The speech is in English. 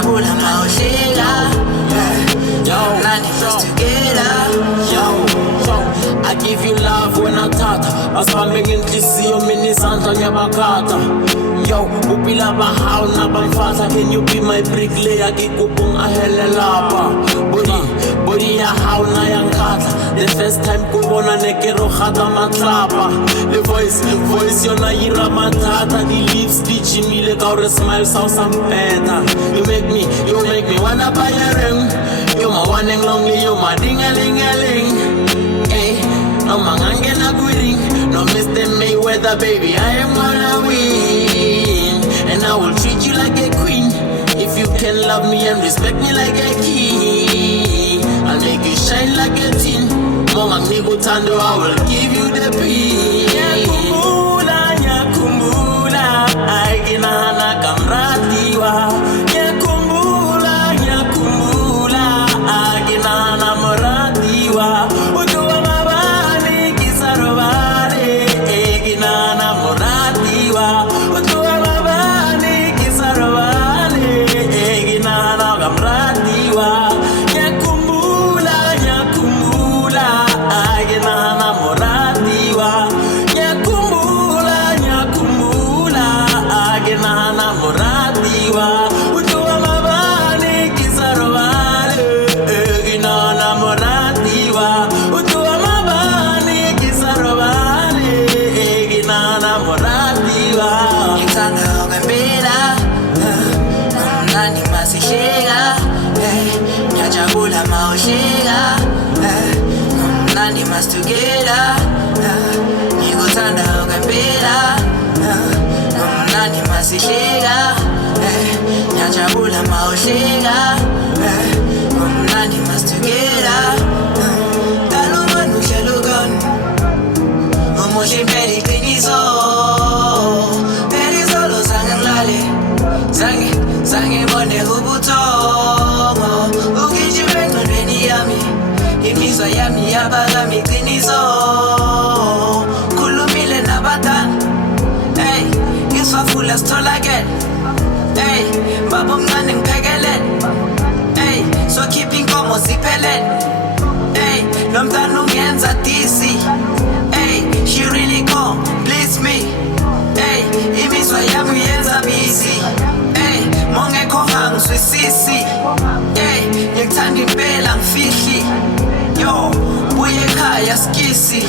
ngiyajabula mawuhleka mnandi just together. I give you love when I tata asibambe ngenhliziyo mina isandla ngiyabakhatha. Yo, upila bahawu nabamfahla. Can you be my bricklayer? Kikubong ahele lapha. Body ya hawu nayangikhatha. The first time kubona nekero khata matlapa. The voice yona yira matata. The lips dijimile kaure smile sound better. You make me wanna buy a ring. You're my one and lonely, you're my ding-a-ling-a-ling. No mangangena quitting, no Mr. Mayweather, baby, I am gonna win. And I will treat you like a queen. If you can love me and respect me like a king, I'll make you shine like a teen. Mama nigo tando, I will give you the peace. Nyakumbula, nyakumbula, aiginana kamratiwa. Nyakumbula, nyakumbula, aiginana moratiwa. Ngiyajabula mawuhleka mnandi mas together. Ngikuthanda ngempela mnandi masihleka. Ngiyajabula mawuhleka mnandi mas together. Dalumani uhlelukani umuhle impela iqiniso. Phela izolo zange ngilale zange ngibone ubuthongo. Ugijime engqondweni yami imizwa yami yabakami iqiniso. Khulumile nabatana ngiswafula sitholakele. Baba omncane ngiphekelele. So khipha inkomo ziphelele. Lo mntana ungenza disi. She really please me. Imizwa yami uyenza busy. Mongekho hangiswisisi. Ngikuthanda impela ngifihli. Yo, buye ekhaya skisi.